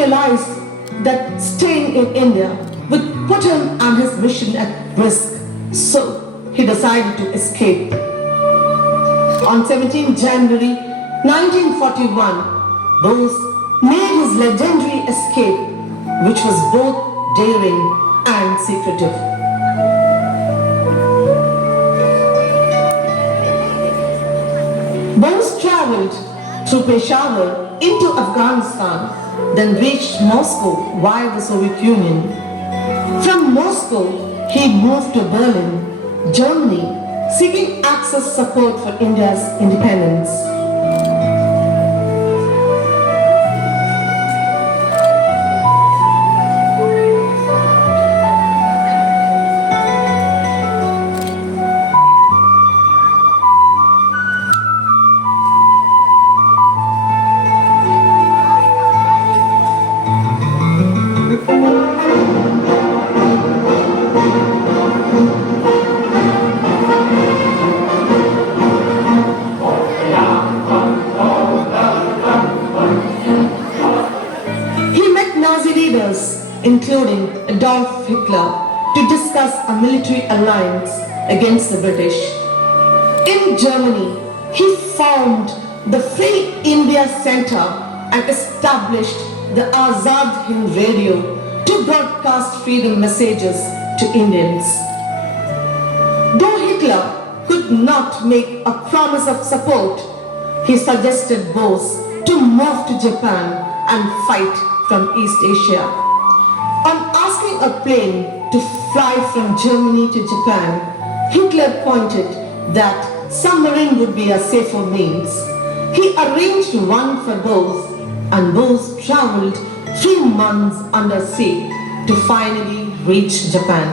realized that staying in India would put him and his mission at risk, so he decided to escape. On 17 January 1941, Bose made his legendary escape, which was both daring and secretive. Bose travelled through Peshawar into Afghanistan, then reached Moscow via the Soviet Union. From Moscow, he moved to Berlin, Germany, seeking Axis support for India's independence. Including Adolf Hitler, to discuss a military alliance against the British. In Germany, he formed the Free India Center and established the Azad Hind Radio to broadcast freedom messages to Indians. Though Hitler could not make a promise of support, he suggested Bose to move to Japan and fight from East Asia. On asking a plane to fly from Germany to Japan, Hitler pointed that submarine would be a safer means. He arranged one for Bose, and Bose travelled 3 months under sea to finally reach Japan.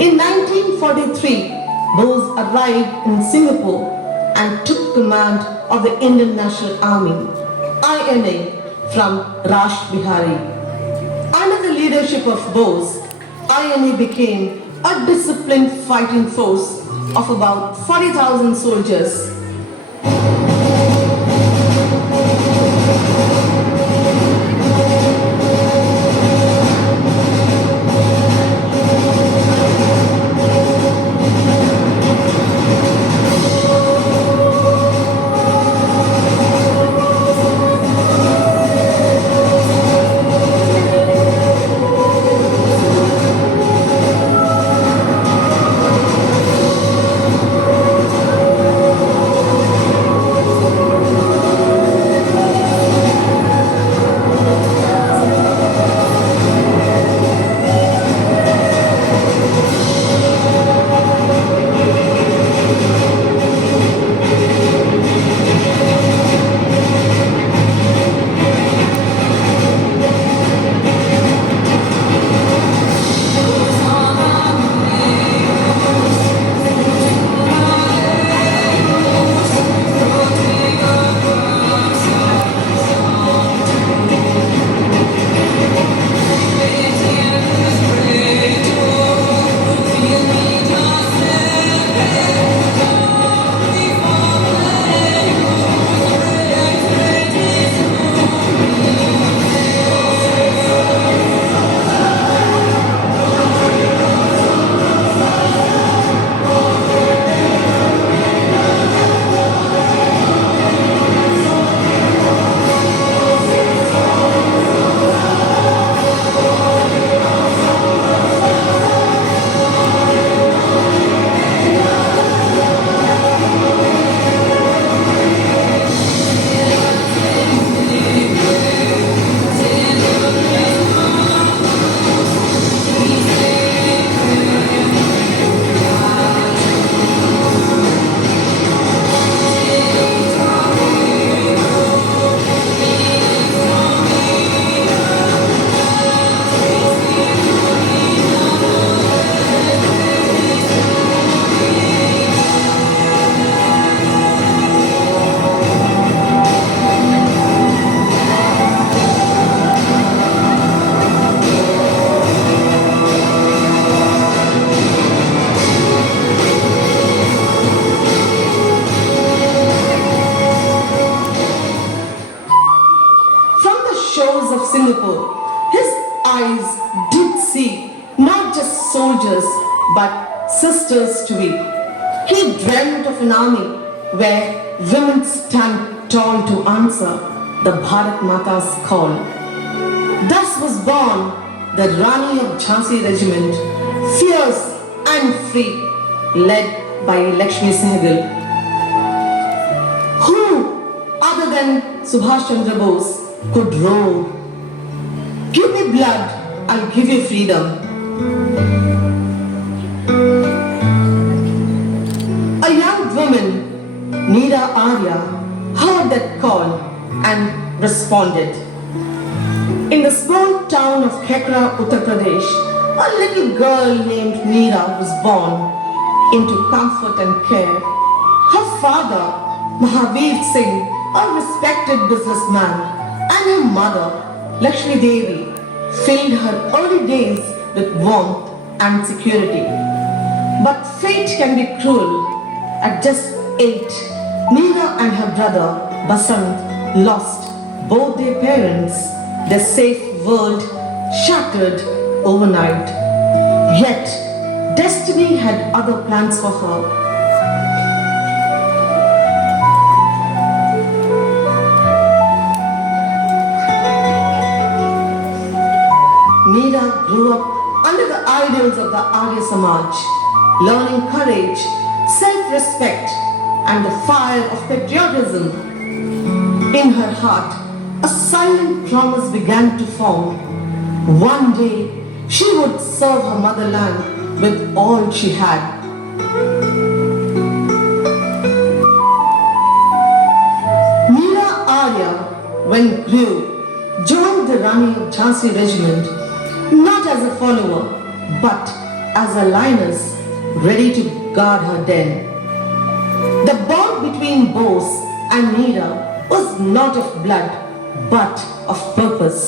In 1943, Bose arrived in Singapore and took command of the Indian National Army, INA, from Rash Bihari. Under the leadership of Bose, INA became a disciplined fighting force of about 40,000 soldiers. soldiers but sisters to be. He dreamt of an army where women stand tall to answer the Bharat Mata's call. Thus was born the Rani of Jhansi regiment, fierce and free, led by Lakshmi Sehgal. Who, other than Subhash Chandra Bose, could roar, "Give me blood, I'll give you freedom." A young woman, Neera Arya, heard that call and responded. In the small town of Khekra, Uttar Pradesh, a little girl named Neera was born into comfort and care. Her father, Mahavir Singh, a respected businessman, and her mother, Lakshmi Devi, filled her early days with warmth and security. But fate can be cruel. At just 8, Neera and her brother, Basant, lost both their parents. Their safe world shattered overnight. Yet, destiny had other plans for her. Neera grew up under the ideals of the Arya Samaj, learning courage, self-respect, and the fire of patriotism. In her heart, a silent promise began to form. One day, she would serve her motherland with all she had. Neera Arya, when grew, joined the Rani of Jhansi regiment, not as a follower, but as a lioness ready to guard her den. The bond between Bose and Neera was not of blood, but of purpose.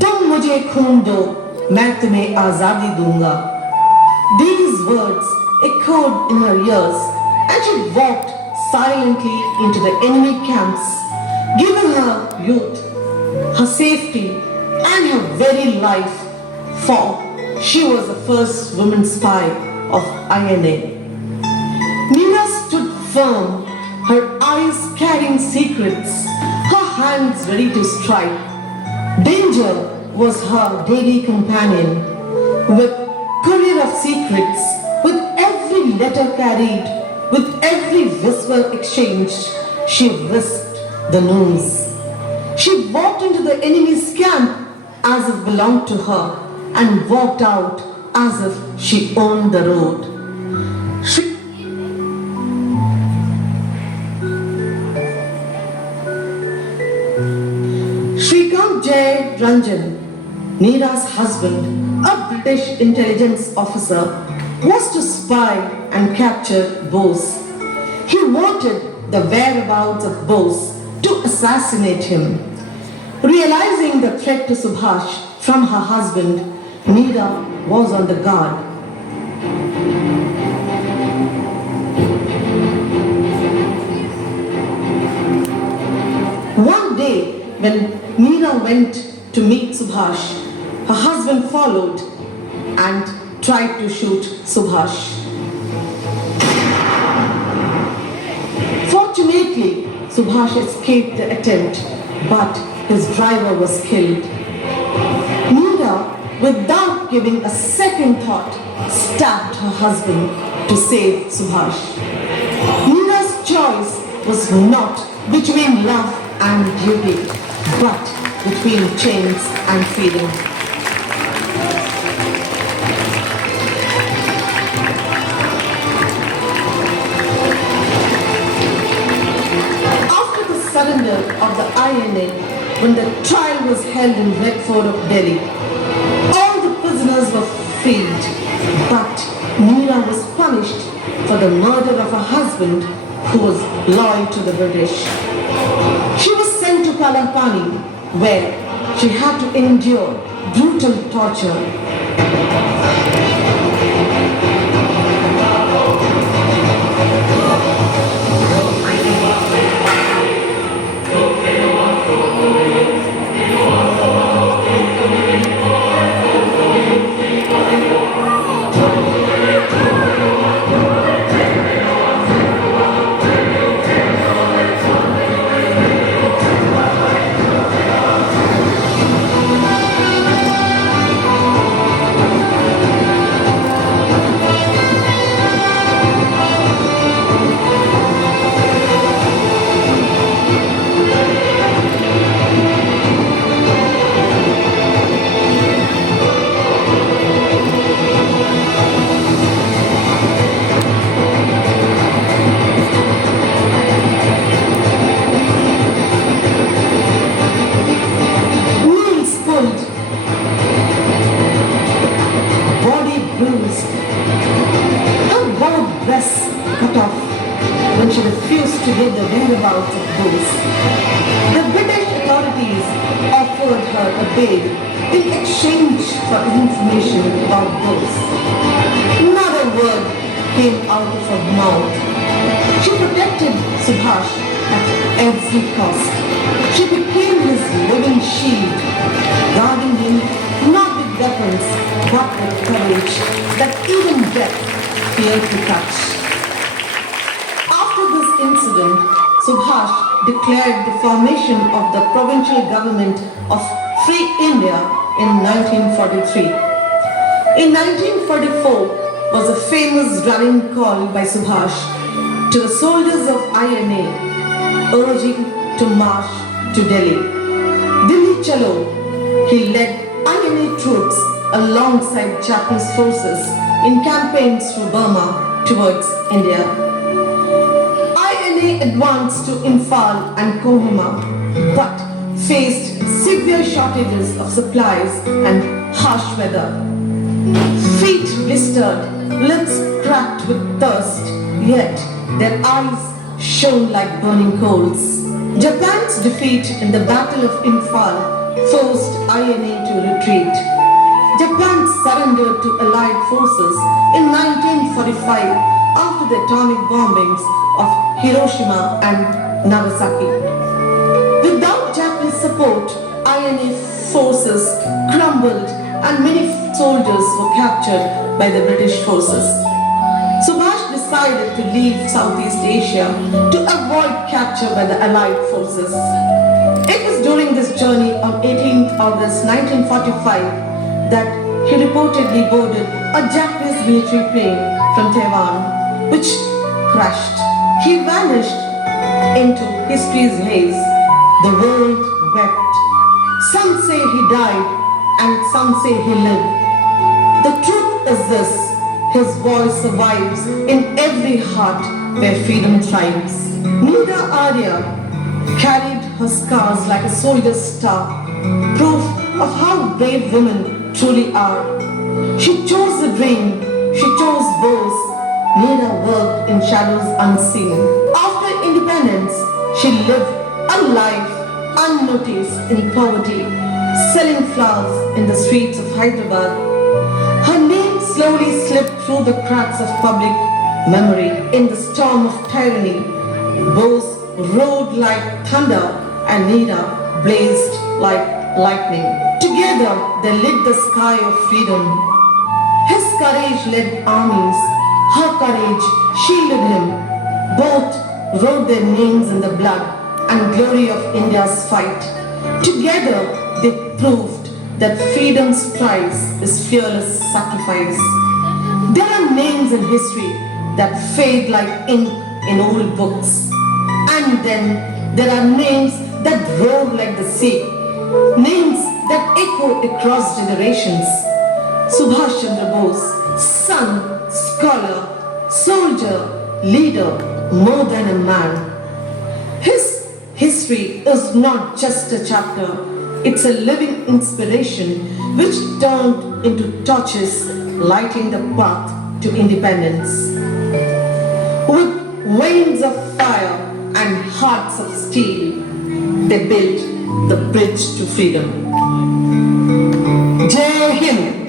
"Tum mujhe khoon do, main tumhe azadi dunga." These words echoed in her ears, and she walked silently into the enemy camps, giving her youth, her safety, and her very life, for she was the first woman spy of INA. Neera stood firm, her eyes carrying secrets, her hands ready to strike. Danger was her daily companion. With courier of secrets, with every letter carried, with every whisper exchanged, she risked the news. She walked into the enemy's camp as if belonged to her, and walked out as if she owned the road. Shrikant Jay Ranjan, Neera's husband, a British intelligence officer, was to spy and capture Bose. He wanted the whereabouts of Bose to assassinate him. Realizing the threat to Subhash from her husband, Neera was on the guard. One day, when Neera went to meet Subhash, her husband followed and tried to shoot Subhash. Fortunately, Subhash escaped the attempt, but his driver was killed. Neera, without giving a second thought, stabbed her husband to save Subhash. Neera's choice was not between love and duty, but between chains and freedom. After the surrender of the INA, when the trial was held in Red Fort of Delhi, all the prisoners were freed, but Neera was punished for the murder of her husband, who was loyal to the British. She was sent to Kalampani, where she had to endure brutal torture. when she refused to give the whereabouts of Bose. The British authorities offered her a bail in exchange for information about Bose. Not a word came out of her mouth. She protected Subhash at every cost. She became his living shield, guarding him not with weapons but with courage that even death feared to touch. After this incident, Subhash declared the formation of the provincial government of Free India in 1943. In 1944 was a famous rallying call by Subhash to the soldiers of INA, urging to march to Delhi. Delhi Chalo, he led INA troops alongside Japanese forces in campaigns through Burma towards India. INA advanced to Imphal and Kohima, but faced severe shortages of supplies and harsh weather. Feet blistered, lips cracked with thirst, yet their eyes shone like burning coals. Japan's defeat in the Battle of Imphal forced INA to retreat. Japan surrendered to Allied forces in 1945 after the atomic bombings of Hiroshima and Nagasaki. Without Japanese support, INA forces crumbled and many soldiers were captured by the British forces. Subhash decided to leave Southeast Asia to avoid capture by the Allied forces. It was during this journey on 18th August 1945 that he reportedly boarded a Japanese military plane from Taiwan, which crashed. He vanished into history's haze. The world wept. Some say he died and some say he lived. The truth is this: his voice survives in every heart where freedom thrives. Nida Arya carried her scars like a soldier's star, proof of how brave women truly are. She chose the dream, she chose Bose. Nida worked in shadows unseen. After independence, she lived a life unnoticed in poverty, selling flowers in the streets of Hyderabad. Her name slowly slipped through the cracks of public memory in the storm of tyranny. Bose roared like thunder and Nida blazed like lightning. Together they lit the sky of freedom. His courage led armies, her courage shielded him. Both wrote their names in the blood and glory of India's fight. Together they proved that freedom's price is fearless sacrifice. There are names in history that fade like ink in old books. And then there are names that roar like the sea. Names that echo across generations. Subhash Chandra Bose, son, scholar, soldier, leader, more than a man. His history is not just a chapter, it's a living inspiration which turned into torches lighting the path to independence. With veins of fire and hearts of steel, they built the bridge to freedom. Jai Hind!